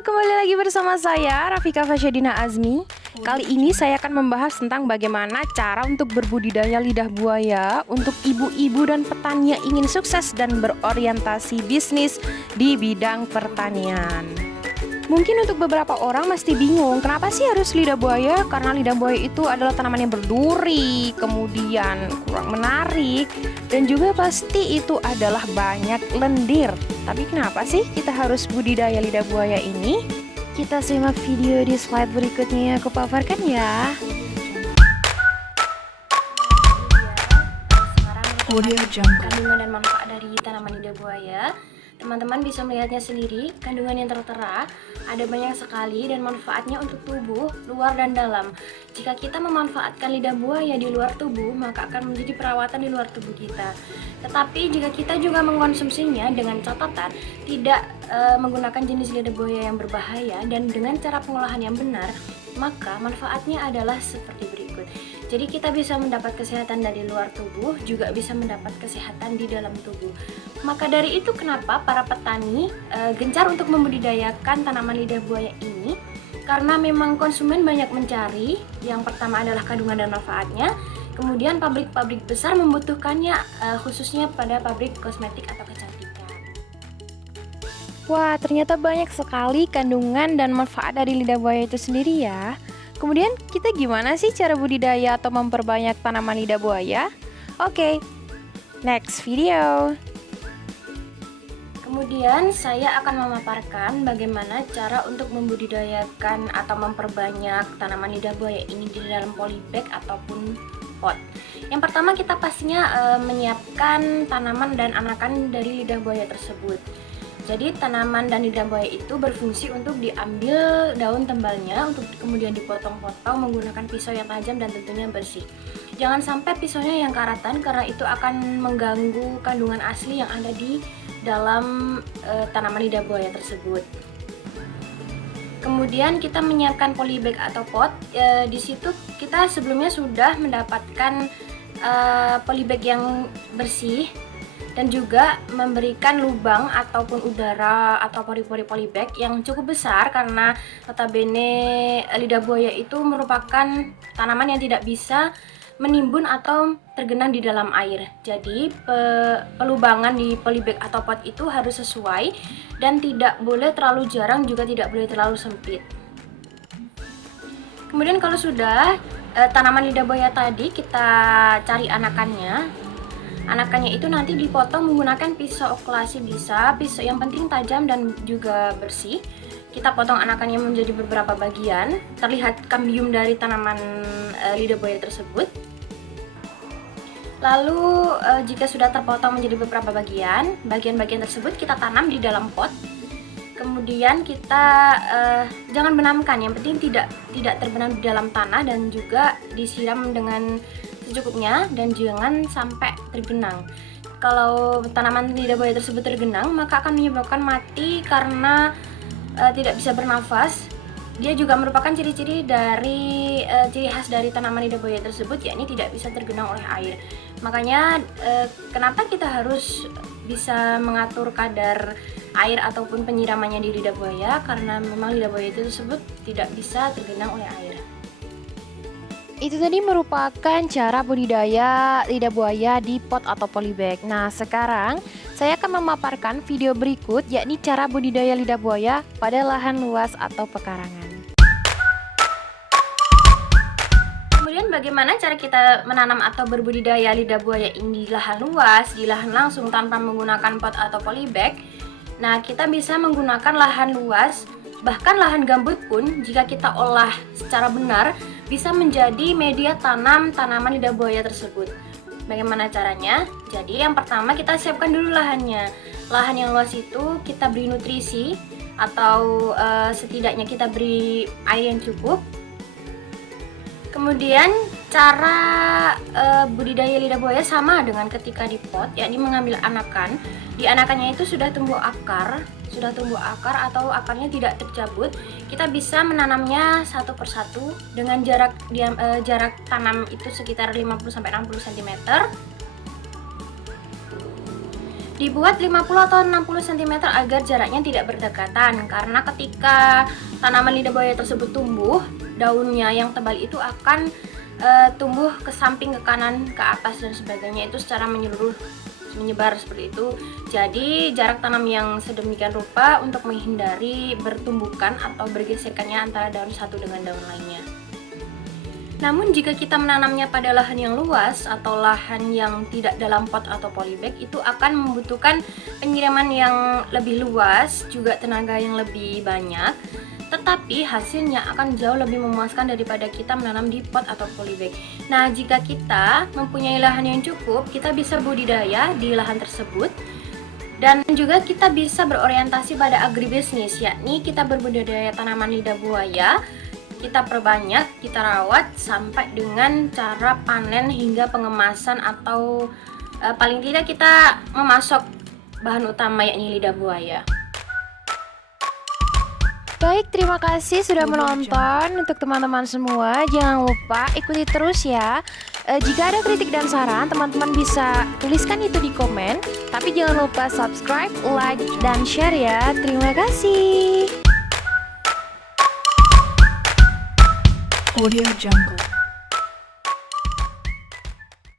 Kembali lagi bersama saya Rafika Fasyadina Azmi. Kali ini saya akan membahas tentang bagaimana cara untuk berbudidaya lidah buaya untuk ibu-ibu dan petani yang ingin sukses dan berorientasi bisnis di bidang pertanian. Mungkin untuk beberapa orang masih bingung, kenapa sih harus lidah buaya? Karena lidah buaya itu adalah tanaman yang berduri, kemudian kurang menarik, dan juga pasti itu adalah banyak lendir. Tapi kenapa sih kita harus budidaya lidah buaya ini? Kita simak video di slide berikutnya, aku paparkan ya. Sekarang kandungan dan manfaat dari tanaman lidah buaya. Teman-teman bisa melihatnya sendiri, kandungan yang tertera ada banyak sekali dan manfaatnya untuk tubuh, luar dan dalam. Jika kita memanfaatkan lidah buaya di luar tubuh, maka akan menjadi perawatan di luar tubuh kita. Tetapi jika kita juga mengkonsumsinya dengan catatan tidak menggunakan jenis lidah buaya yang berbahaya dan dengan cara pengolahan yang benar, maka manfaatnya adalah seperti berikut. Jadi kita bisa mendapat kesehatan dari luar tubuh, juga bisa mendapat kesehatan di dalam tubuh. Maka dari itu kenapa para petani gencar untuk membudidayakan tanaman lidah buaya ini, karena memang konsumen banyak mencari. Yang pertama adalah kandungan dan manfaatnya, kemudian pabrik-pabrik besar membutuhkannya, khususnya pada pabrik kosmetik atau kecantikan. Wah, ternyata banyak sekali kandungan dan manfaat dari lidah buaya itu sendiri ya. Kemudian kita gimana sih cara budidaya atau memperbanyak tanaman lidah buaya? Oke, next video. Kemudian saya akan memaparkan bagaimana cara untuk membudidayakan atau memperbanyak tanaman lidah buaya ini di dalam polybag ataupun pot. Yang pertama kita pastinya menyiapkan tanaman dan anakan dari lidah buaya tersebut. Jadi tanaman dan lidah buaya itu berfungsi untuk diambil daun tembalnya untuk kemudian dipotong-potong menggunakan pisau yang tajam dan tentunya bersih. Jangan sampai pisaunya yang karatan karena itu akan mengganggu kandungan asli yang ada di dalam tanaman lidah buaya tersebut. Kemudian kita menyiapkan polybag atau pot. Di situ kita sebelumnya sudah mendapatkan polybag yang bersih dan juga memberikan lubang ataupun udara atau pori-pori polybag yang cukup besar karena notabene lidah buaya itu merupakan tanaman yang tidak bisa menimbun atau tergenang di dalam air. Jadi pelubangan di polybag atau pot itu harus sesuai dan tidak boleh terlalu jarang, juga tidak boleh terlalu sempit. Kemudian kalau sudah tanaman lidah buaya tadi kita cari anakannya. Anakannya itu nanti dipotong menggunakan pisau oklasi bisa, pisau yang penting tajam dan juga bersih. Kita potong anakannya menjadi beberapa bagian, terlihat kambium dari tanaman lidah buaya tersebut. Lalu jika sudah terpotong menjadi beberapa bagian, bagian-bagian tersebut kita tanam di dalam pot. Kemudian kita jangan benamkan, yang penting tidak terbenam di dalam tanah dan juga disiram dengan secukupnya dan jangan sampai tergenang. Kalau tanaman lidah buaya tersebut tergenang, maka akan menyebabkan mati karena tidak bisa bernafas. Dia juga merupakan ciri-ciri dari ciri khas dari tanaman lidah buaya tersebut, yakni tidak bisa tergenang oleh air. Makanya kenapa kita harus bisa mengatur kadar air ataupun penyiramannya di lidah buaya, karena memang lidah buaya itu tersebut tidak bisa tergenang oleh air. Itu tadi merupakan cara budidaya lidah buaya di pot atau polybag. Nah, sekarang saya akan memaparkan video berikut, yakni cara budidaya lidah buaya pada lahan luas atau pekarangan. Kemudian bagaimana cara kita menanam atau berbudidaya lidah buaya ini di lahan luas, di lahan langsung tanpa menggunakan pot atau polybag? Nah, kita bisa menggunakan lahan luas, bahkan lahan gambut pun jika kita olah secara benar bisa menjadi media tanam tanaman lidah buaya tersebut. Bagaimana caranya? Jadi yang pertama kita siapkan dulu lahannya. Lahan yang luas itu kita beri nutrisi atau setidaknya kita beri air yang cukup. Kemudian cara budidaya lidah buaya sama dengan ketika di pot, yakni mengambil anakan. Di anakannya itu sudah tumbuh akar atau akarnya tidak tercabut. Kita bisa menanamnya satu persatu dengan jarak tanam itu sekitar 50-60 cm. Dibuat 50 atau 60 cm agar jaraknya tidak berdekatan, karena ketika tanaman lidah buaya tersebut tumbuh, daunnya yang tebal itu akan tumbuh ke samping, ke kanan, ke atas dan sebagainya, itu secara menyebar seperti itu. Jadi jarak tanam yang sedemikian rupa untuk menghindari bertumbukan atau bergesekannya antara daun satu dengan daun lainnya. Namun jika kita menanamnya pada lahan yang luas atau lahan yang tidak dalam pot atau polybag, itu akan membutuhkan penyiraman yang lebih luas, juga tenaga yang lebih banyak, tetapi hasilnya akan jauh lebih memuaskan daripada kita menanam di pot atau polybag. Nah, jika kita mempunyai lahan yang cukup, kita bisa budidaya di lahan tersebut, dan juga kita bisa berorientasi pada agribisnis, yakni kita berbudidaya tanaman lidah buaya, kita perbanyak, kita rawat sampai dengan cara panen hingga pengemasan, atau paling tidak kita memasok bahan utama yakni lidah buaya. Baik, terima kasih sudah menonton. Untuk teman-teman semua, jangan lupa ikuti terus ya. Jika ada kritik dan saran, teman-teman bisa tuliskan itu di komen. Tapi jangan lupa subscribe, like, dan share ya. Terima kasih. Audio Jungle.